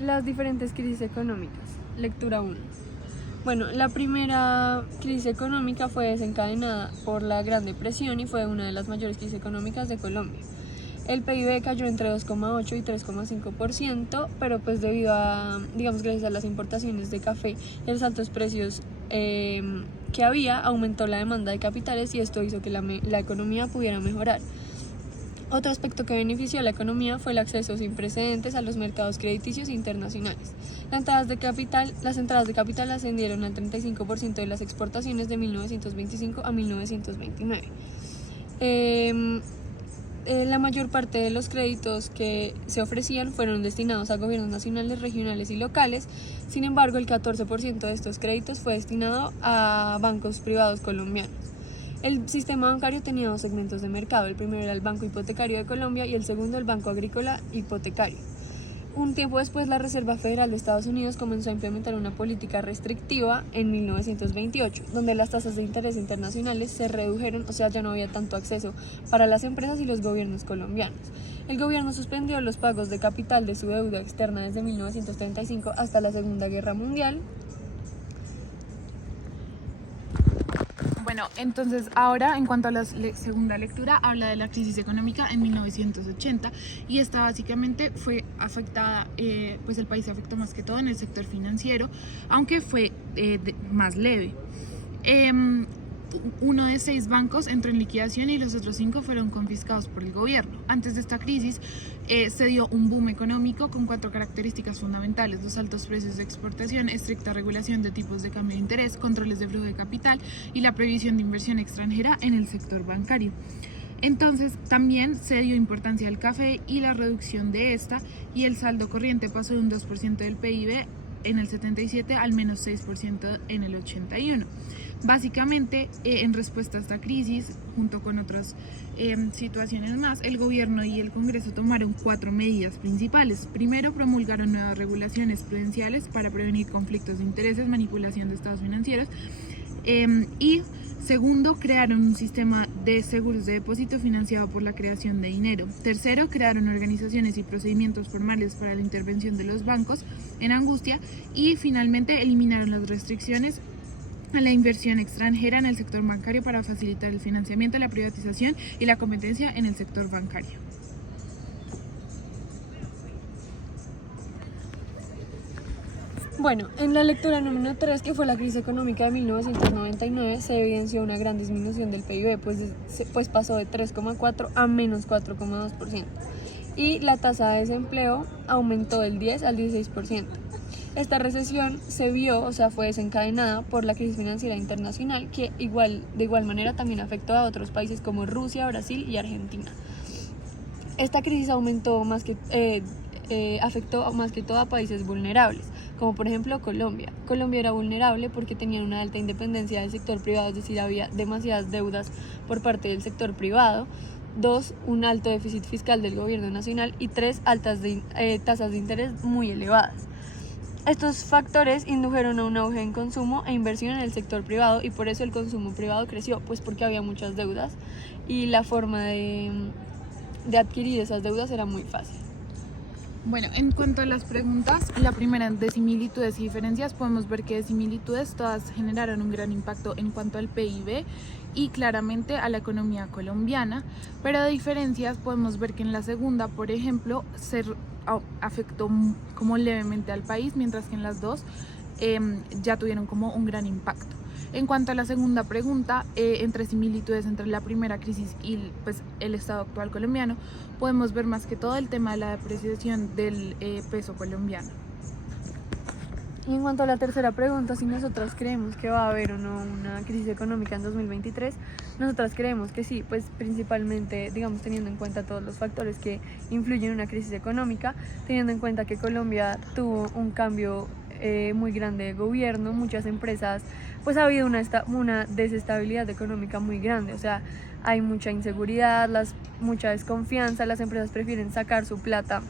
Las diferentes crisis económicas. Lectura 1. Bueno, la primera crisis económica fue desencadenada por la Gran Depresión y fue una de las mayores crisis económicas de Colombia. El PIB cayó entre 2,8 y 3,5%, pero pues debido a, gracias a las importaciones de café y los altos precios que había, aumentó la demanda de capitales y esto hizo que la economía pudiera mejorar. Otro aspecto que benefició a la economía fue el acceso sin precedentes a los mercados crediticios internacionales. Las entradas de capital ascendieron al 35% de las exportaciones de 1925 a 1929. La mayor parte de los créditos que se ofrecían fueron destinados a gobiernos nacionales, regionales y locales. Sin embargo, el 14% de estos créditos fue destinado a bancos privados colombianos. El sistema bancario tenía dos segmentos de mercado. El primero era el Banco Hipotecario de Colombia y el segundo el Banco Agrícola Hipotecario. Un tiempo después, la Reserva Federal de Estados Unidos comenzó a implementar una política restrictiva en 1928, donde las tasas de interés internacionales se redujeron, o sea, ya no había tanto acceso para las empresas y los gobiernos colombianos. El gobierno suspendió los pagos de capital de su deuda externa desde 1935 hasta la Segunda Guerra Mundial. Bueno, entonces ahora en cuanto a la segunda lectura, habla de la crisis económica en 1980 y esta básicamente fue afectada, pues el país se afectó más que todo en el sector financiero, aunque fue más leve. Uno de 6 bancos entró en liquidación y los otros 5 fueron confiscados por el gobierno. Antes de esta crisis se dio un boom económico con 4 características fundamentales: los altos precios de exportación, estricta regulación de tipos de cambio de interés, controles de flujo de capital y la prohibición de inversión extranjera en el sector bancario. Entonces también se dio importancia al café y la reducción de esta, y el saldo corriente pasó de un 2% del PIB en el 77 al menos 6% en el 81. Básicamente, en respuesta a esta crisis, junto con otras situaciones más, el gobierno y el Congreso tomaron 4 medidas principales. Primero, promulgaron nuevas regulaciones prudenciales para prevenir conflictos de intereses, manipulación de estados financieros, y segundo, crearon un sistema de seguros de depósito financiado por la creación de dinero. Tercero, crearon organizaciones y procedimientos formales para la intervención de los bancos en angustia, y finalmente eliminaron las restricciones a la inversión extranjera en el sector bancario para facilitar el financiamiento, la privatización y la competencia en el sector bancario. Bueno, en la lectura número 3, que fue la crisis económica de 1999, se evidenció una gran disminución del PIB, pues pasó de 3,4 a menos 4,2%, y la tasa de desempleo aumentó del 10 al 16%. Esta recesión fue desencadenada por la crisis financiera internacional, que de igual manera también afectó a otros países como Rusia, Brasil y Argentina. Esta crisis afectó más que todo a países vulnerables, como por ejemplo Colombia. Colombia era vulnerable porque tenía una alta independencia del sector privado, es decir, había demasiadas deudas por parte del sector privado. 2, un alto déficit fiscal del gobierno nacional, y 3, altas tasas de interés muy elevadas. Estos factores indujeron a un auge en consumo e inversión en el sector privado, y por eso el consumo privado creció, pues porque había muchas deudas y la forma de adquirir esas deudas era muy fácil. Bueno, en cuanto a las preguntas, la primera de similitudes y diferencias, podemos ver que de similitudes todas generaron un gran impacto en cuanto al PIB y claramente a la economía colombiana, pero de diferencias podemos ver que en la segunda, por ejemplo, se afectó como levemente al país, mientras que en las dos ya tuvieron como un gran impacto. En cuanto a la segunda pregunta, entre similitudes entre la primera crisis y pues, el estado actual colombiano, podemos ver más que todo el tema de la depreciación del peso colombiano. Y en cuanto a la tercera pregunta, si nosotras creemos que va a haber o no una crisis económica en 2023, nosotras creemos que sí, pues principalmente, teniendo en cuenta todos los factores que influyen en una crisis económica, teniendo en cuenta que Colombia tuvo un cambio muy grande de gobierno, muchas empresas, pues ha habido una desestabilidad económica muy grande, o sea, hay mucha inseguridad, mucha desconfianza, las empresas prefieren sacar su plata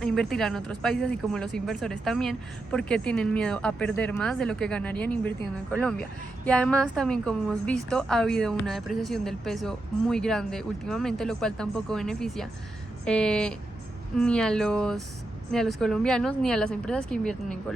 e invertirla en otros países, y como los inversores también, porque tienen miedo a perder más de lo que ganarían invirtiendo en Colombia. Y además también, como hemos visto, ha habido una depreciación del peso muy grande últimamente, lo cual tampoco beneficia ni a los ni a los colombianos, ni a las empresas que invierten en Colombia.